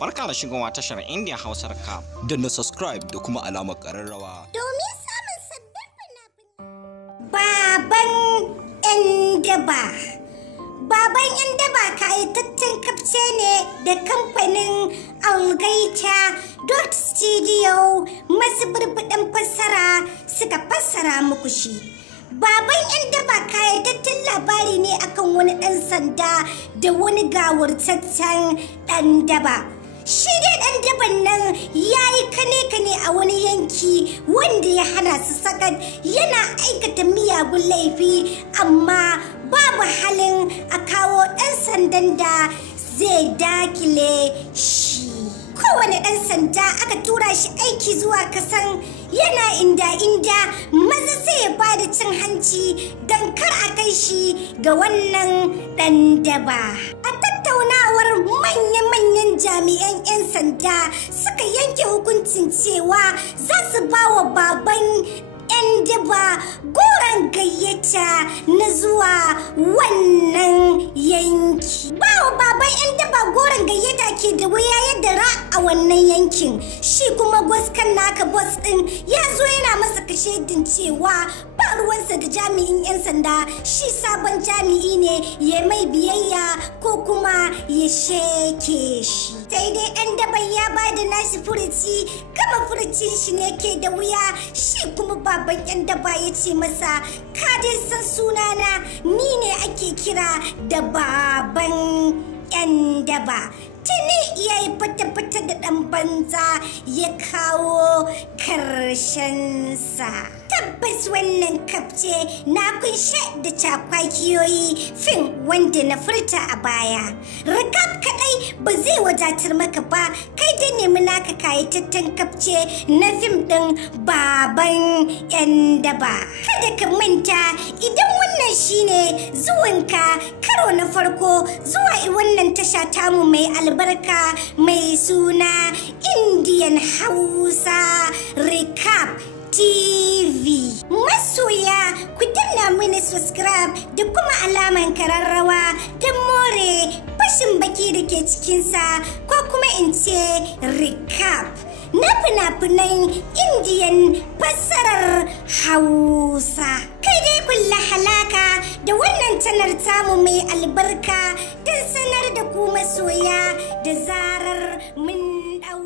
Barka da shigowa tashar Indian Hausar ka. Danna subscribe da kuma alamar ƙararrawa. Domin samun sabbin fina-finai. Baban 'yan daba. Baban 'yan daba kayataccen kafce ne da kamfanin Algaita Dot Studio masu burbuɗin fassara suka fassara muku shi. Baban 'yan daba kayataccen labari ne akan wani ɗan sanda da wani gawurtaccen ɗan daba. Shi dai ɗan daban nan ya yi kane-kane a wani yanki wanda ya hana su sakat yana aikata miyagun laifi, amma babu halin a kawo ɗan sandan da zai dakile shi. Kowane ɗan sanda aka tura shi aiki zuwa kasan yana inda maza sai ya bada cin hanci don kar a kai shi ga wannan ɗan daba. A tattaunawar manya-manyan jami'an 'yan sanda suka yanke hukuncin cewa za su ba wa baban 'yan daba goron gayyata na zuwa wannan yanki. Bawa baban 'yan daba goron gayyata ke da wuya yadda a wannan yankin. Shi kuma goskan naka bos din ya zo yana masa kashedin cewa ba ruwansa da jami'in 'yan sanda, shi sabon jami'i ne, ya mai biyayya ko kuma ya sheke shi. Sai dai 'yan daban ya ba da nashi furuci, gama furucin shi ne ke da wuya. Shi kuma baban 'yan daba ya ce masa, ka dai san sunana, ni ne ake kira da baban 'yan daba. Tuni ya yi fata-fata da ɗan banza ya kawo karshensa. Tabbas wannan kafce na kunshe da cakwakiyoyi fim wanda na furta a baya. Rikab kaɗai ba zai wadatar maka ba, kai da nemi naka kayataccen kafce na fim ɗin baban 'yan daba. Kada ka manta, idan wannan shine zuwanka karo na farko zuwa wannan tasha tamu mai albarka mai suna Indian Hausa Recap TV. Masoya, ku danna mini subscribe da kuma alaman kararrawa don more fashin baki da ke cikinsa, ko kuma in ce recap na fina-finan Indian fassarar Hausa. Kai dai kulla halaka da wannan tanar tamu mai albarka don sanar da ku masoya da zarar mun dau